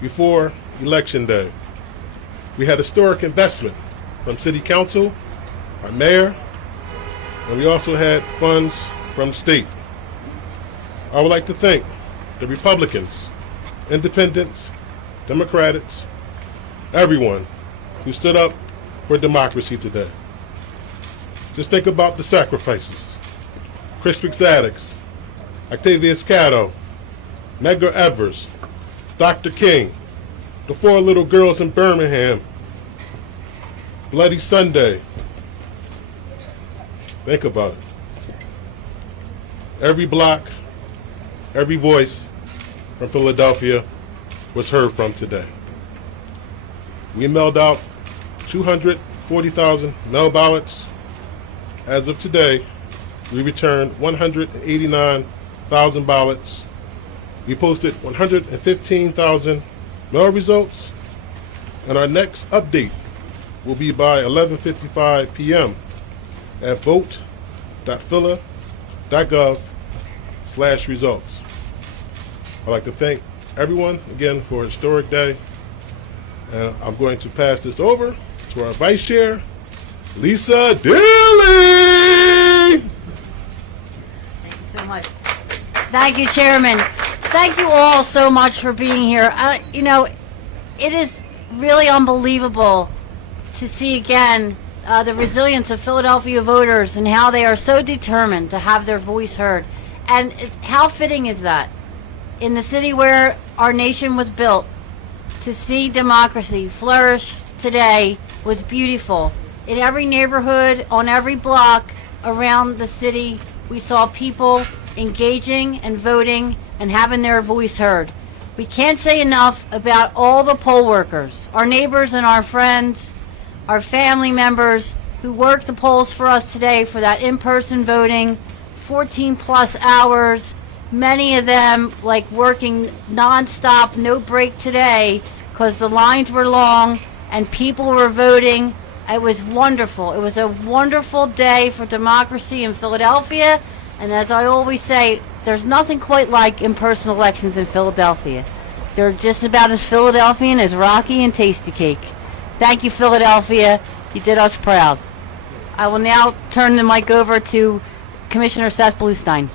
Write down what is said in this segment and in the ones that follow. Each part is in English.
before Election Day. We had historic investment from City Council, our mayor, and we also had funds from the state. I would like to thank the Republicans, Independents, Democrats, everyone who stood up for democracy today. Just think about the sacrifices. Chris McZadix, Octavius Catto, Medgar Evers, Dr. King, the 4 little girls in Birmingham, Bloody Sunday. Think about it. Every block, every voice from Philadelphia was heard from today. We mailed out 240,000 mail ballots. As of today, we returned 189,000 ballots. We posted 115,000 mail results, and our next update will be by 11:55 p.m. at vote.phila.gov/results. I'd like to thank everyone again for a historic day, and I'm going to pass this over to our Vice Chair, Lisa Dilly. Thank you so much. Thank you, Chairman. Thank you all so much for being here. It is really unbelievable to see again the resilience of Philadelphia voters and how they are so determined to have their voice heard. And how fitting is that? In the city where our nation was built, to see democracy flourish today was beautiful. In every neighborhood, on every block around the city, we saw people engaging and voting and having their voice heard. We can't say enough about all the poll workers, our neighbors and our friends, our family members who worked the polls for us today for that in-person voting, 14 plus hours, many of them like working nonstop, no break today because the lines were long and people were voting. It was wonderful. It was a wonderful day for democracy in Philadelphia. And as I always say, there's nothing quite like in-person elections in Philadelphia. They're just about as Philadelphian as Rocky and Tasty Cake. Thank you, Philadelphia. You did us proud. I will now turn the mic over to Commissioner Seth Bluestein.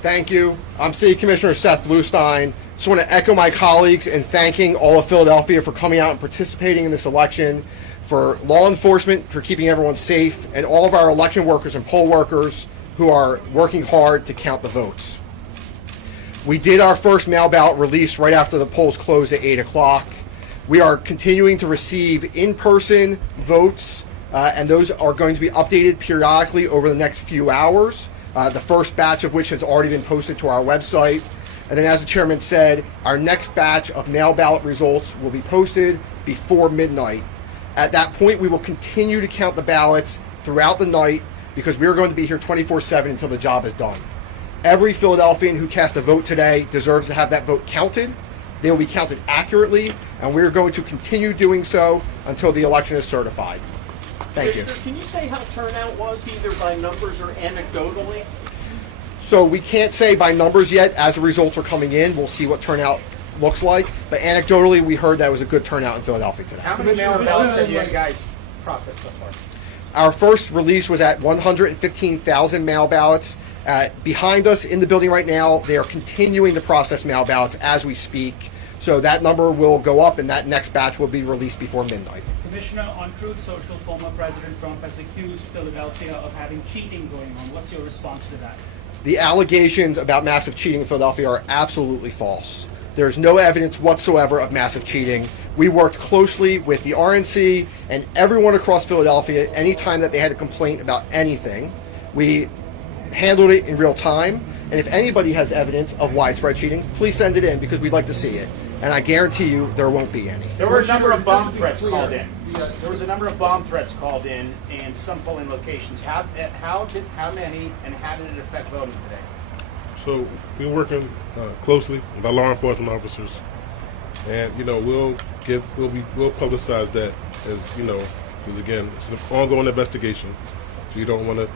Thank you. I'm City Commissioner Seth Bluestein. Just want to echo my colleagues in thanking all of Philadelphia for coming out and participating in this election, for law enforcement for keeping everyone safe, and all of our election workers and poll workers who are working hard to count the votes. We did our first mail ballot release right after the polls closed at 8 o'clock. We are continuing to receive in-person votes, and those are going to be updated periodically over the next few hours, the first batch of which has already been posted to our website. And then, as the chairman said, our next batch of mail ballot results will be posted before midnight. At that point, we will continue to count the ballots throughout the night because we are going to be here 24/7 until the job is done. Every Philadelphian who cast a vote today deserves to have that vote counted. They will be counted accurately, and we are going to continue doing so until the election is certified. Thank you. Can you say how turnout was, either by numbers or anecdotally? So we can't say by numbers yet. As the results are coming in, we'll see what turnout looks like. But anecdotally, we heard that it was a good turnout in Philadelphia today. How many mail ballots have you guys processed so far? Our first release was at 115,000 mail ballots. Behind us in the building right now, they are continuing to process mail ballots as we speak. So that number will go up, and that next batch will be released before midnight. Commissioner, on Truth Social, former President Trump has accused Philadelphia of having cheating going on. What's your response to that? The allegations about massive cheating in Philadelphia are absolutely false. There's no evidence whatsoever of massive cheating. We worked closely with the RNC and everyone across Philadelphia anytime that they had a complaint about anything. We handled it in real time, and if anybody has evidence of widespread cheating, please send it in because we'd like to see it. And I guarantee you there won't be any. There were a number of bomb threats called in. There was a number of bomb threats called in some polling locations. How many, and how did it affect voting today? So we're working closely with our law enforcement officers, and we'll publicize that because again it's an ongoing investigation. So you don't want to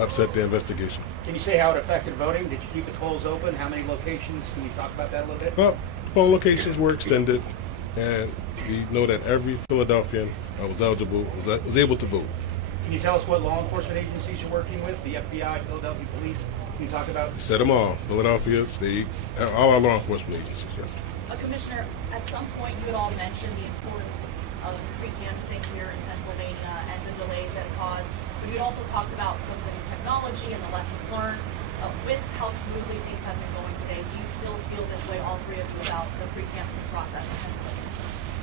upset the investigation. Can you say how it affected voting? Did you keep the polls open? How many locations? Can you talk about that a little bit? Well, phone locations were extended, and we know that every Philadelphian was eligible, was able to vote. Can you tell us what law enforcement agencies you're working with? The FBI, Philadelphia Police? Can you talk about? We said them all, Philadelphia, state, all our law enforcement agencies, yes. Commissioner, at some point you had all mentioned the importance of pre-canvassing here in Pennsylvania and the delays that it caused, but you had also talked about some of the new technology and the lessons learned. With how smoothly things have been going today, do you still feel this way, all three of you, about the pre-canvassing process in Pennsylvania?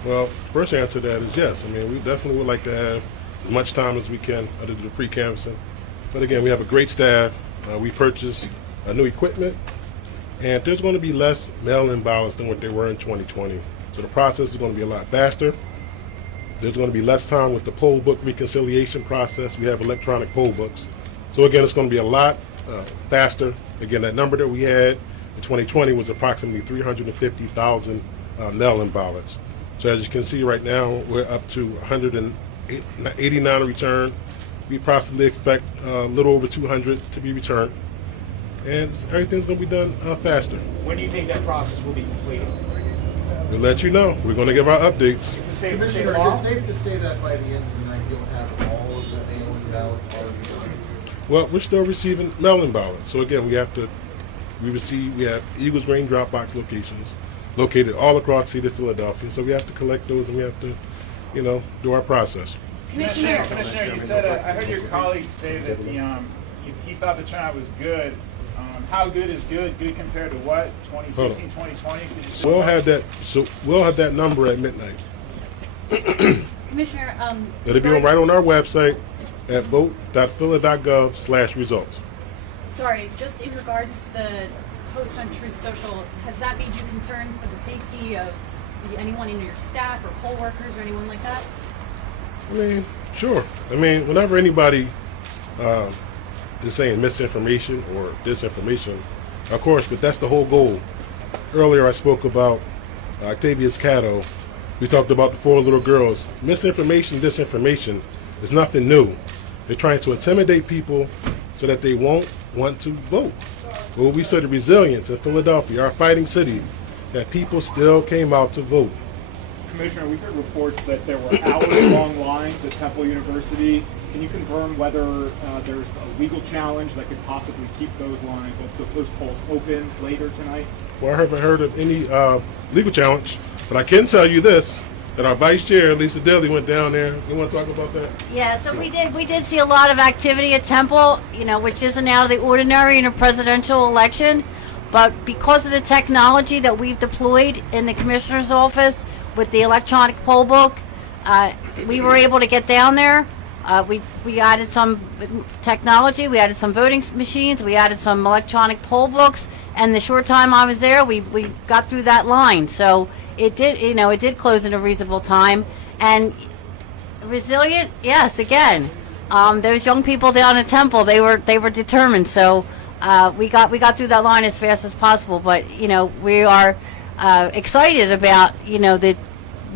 Well, first answer to that is yes. I mean, we definitely would like to have as much time as we can to do the pre-canvassing. But again, we have a great staff. We purchased new equipment, and there's going to be less mail-in ballots than what there were in 2020. So the process is going to be a lot faster. There's going to be less time with the poll book reconciliation process. We have electronic poll books. So again, it's going to be a lot faster. Again, that number that we had in 2020 was approximately 350,000 mail-in ballots. So as you can see right now, we're up to 189 return. We possibly expect a little over 200 to be returned. And everything's going to be done faster. When do you think that process will be completed? We'll let you know. We're going to give our updates. Is it safe to say Commissioner, law? is it safe to say that by the end of the night you'll have all of the mail-in ballots already done? Well, we're still receiving mail-in ballots. So again, we have Eagles Range Dropbox locations located all across the city of Philadelphia. So we have to collect those, and we have to, do our process. Commissioner, you said I heard your colleagues say that he thought the turnout was good. How good is good? Good compared to what? 2016, 2020? We'll have that number at midnight. Commissioner, It'll be right on our website at vote.phila.gov/results. sorry, just in regards to the post on Truth Social, has that made you concerned for the safety of anyone in your staff or poll workers or anyone like that? I mean, sure. I mean, whenever anybody is saying misinformation or disinformation, of course, but that's the whole goal. Earlier I spoke about Octavius Catto. We talked about the 4 little girls. Misinformation, disinformation is nothing new. They're trying to intimidate people so that they won't want to vote. But we saw the resilience in Philadelphia, our fighting city, that people still came out to vote. Commissioner, we heard reports that there were hours-long lines at Temple University. Can you confirm whether there's a legal challenge that could possibly keep those lines, those polls open later tonight? Well, I haven't heard of any legal challenge, but I can tell you this, that our vice chair, Lisa Daly, went down there. You want to talk about that? Yeah, so we did see a lot of activity at Temple, which isn't out of the ordinary in a presidential election. But because of the technology that we've deployed in the commissioner's office with the electronic poll book, we were able to get down there. We added some technology, we added some voting machines, we added some electronic poll books, and the short time I was there, we got through that line. So it did close in a reasonable time. And resilient, yes, again, those young people down at Temple, they were determined. So we got through that line as fast as possible. But we are excited about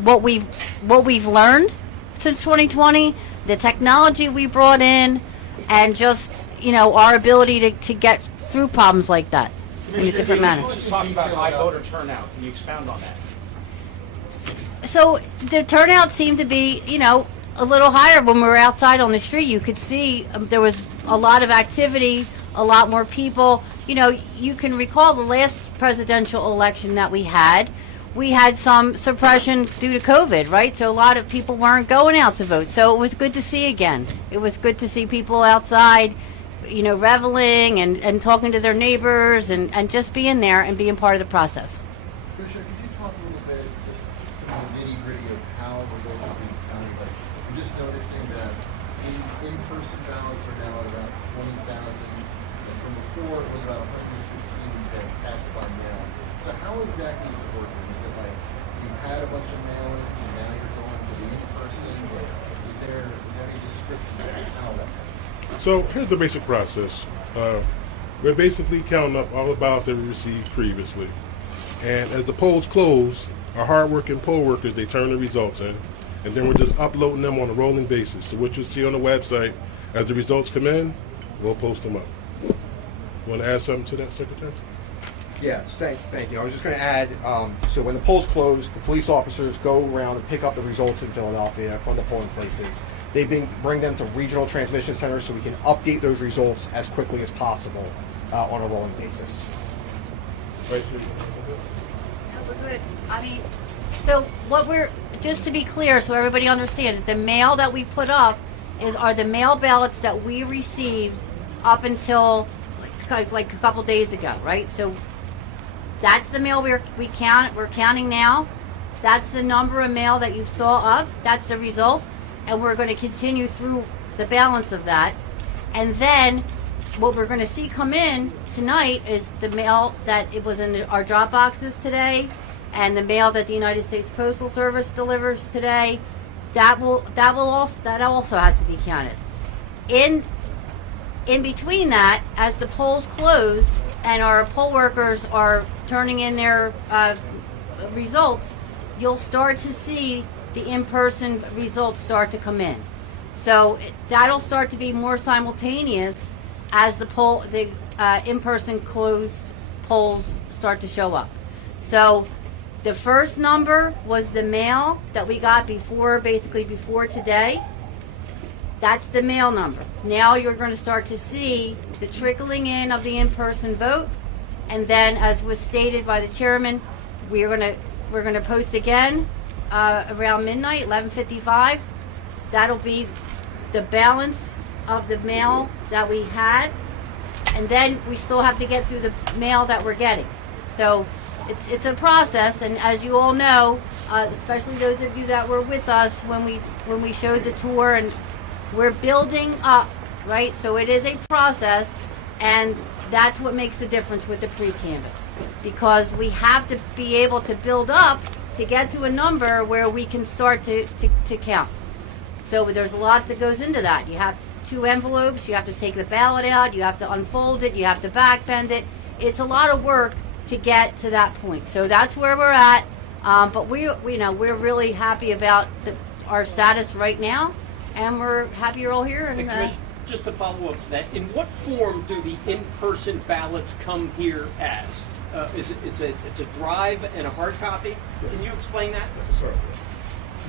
what we've learned since 2020, the technology we brought in, and just our ability to get through problems like that in a different manner. Just talk about high voter turnout. Can you expound on that? So the turnout seemed to be, a little higher when we were outside on the street. You could see there was a lot of activity, a lot more people. You can recall the last presidential election that we had some suppression due to COVID, right? So a lot of people weren't going out to vote. So it was good to see again. It was good to see people outside, reveling and talking to their neighbors and just being there and being part of the process. Commissioner, could you talk a little bit, just some of the nitty-gritty of how the votes are being counted? Like, I'm just noticing that in-person ballots are now at about 20,000, and from before it was about 115 that passed by mail. So how exactly is it working? Is it like you had a bunch of mail-in and now you're going to the in-person? Like, is there any description of how that happens? So here's the basic process. We're basically counting up all the ballots that we received previously. And as the polls close, our hardworking poll workers, they turn the results in. And then we're just uploading them on a rolling basis. So what you'll see on the website, as the results come in, we'll post them up. Want to add something to that, Secretary? Yes, thank you. I was just going to add, so when the polls close, the police officers go around and pick up the results in Philadelphia from the polling places. They bring them to regional transmission centers so we can update those results as quickly as possible on a rolling basis. Right here. No, we're good. I mean, so just to be clear, so everybody understands, the mail that we put up are the mail ballots that we received up until like a couple days ago, right? So that's the mail we're counting now. That's the number of mail that you saw up. That's the result, and we're going to continue through the balance of that. And then what we're going to see come in tonight is the mail that it was in our drop boxes today, and the mail that the United States Postal Service delivers today. That also has to be counted. In between that, as the polls close and our poll workers are turning in their results, you'll start to see the in-person results start to come in. So that'll start to be more simultaneous as the in-person closed polls start to show up. So the first number was the mail that we got before today. That's the mail number. Now you're going to start to see the trickling in of the in-person vote, and then, as was stated by the chairman, we're going to post again around midnight, 11:55. That'll be the balance of the mail that we had, and then we still have to get through the mail that we're getting. So it's a process, and as you all know, especially those of you that were with us when we showed the tour, and we're building up, right? So it is a process, and that's what makes the difference with the pre-canvass, because we have to be able to build up to get to a number where we can start to count. So there's a lot that goes into that. You have 2 envelopes, you have to take the ballot out, you have to unfold it, you have to backbend it. It's a lot of work to get to that point. So that's where we're at. But we're really happy about our status right now, and we're happy you're all here. And just to follow up to that, in what form do the in-person ballots come here as? It's a drive and a hard copy? Can you explain that? Sorry.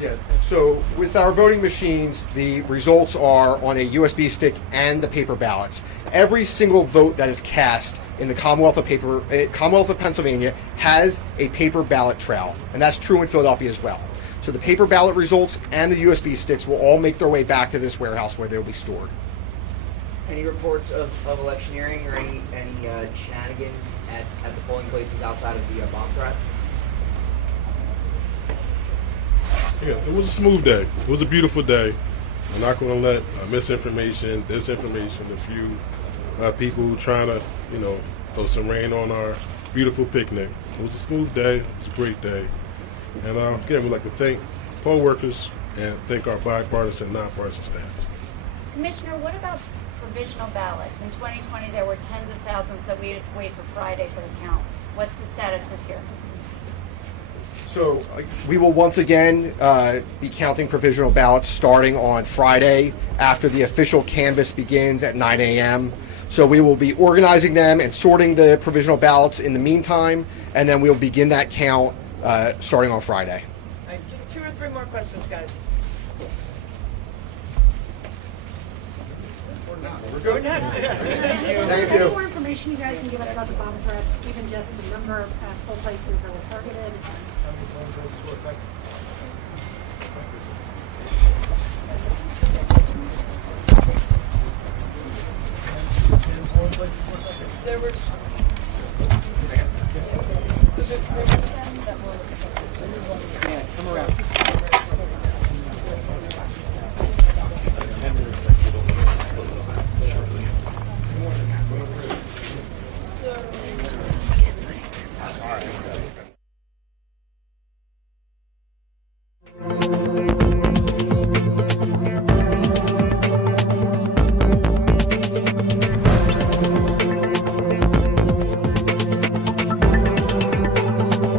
Yes. So with our voting machines, the results are on a USB stick and the paper ballots. Every single vote that is cast in the Commonwealth of Pennsylvania has a paper ballot trail, and that's true in Philadelphia as well. So the paper ballot results and the USB sticks will all make their way back to this warehouse where they'll be stored. Any reports of electioneering or any shenanigans at the polling places outside of the bomb threats? Yeah, it was a smooth day. It was a beautiful day. I'm not going to let misinformation, disinformation, a few people trying to, throw some rain on our beautiful picnic. It was a smooth day. It was a great day. And again, we'd like to thank poll workers and thank our bipartisan, nonpartisan staff. Commissioner, what about provisional ballots? In 2020, there were tens of thousands that we had to wait for Friday for the count. What's the status this year? So we will once again be counting provisional ballots starting on Friday after the official canvass begins at 9 a.m. So we will be organizing them and sorting the provisional ballots in the meantime, and then we'll begin that count starting on Friday. All right, just 2 or 3 more questions, guys. We're good. Thank you. Any more information you guys can give us about the bomb threats, even just the number of poll places that were targeted? There were. Yeah, come around.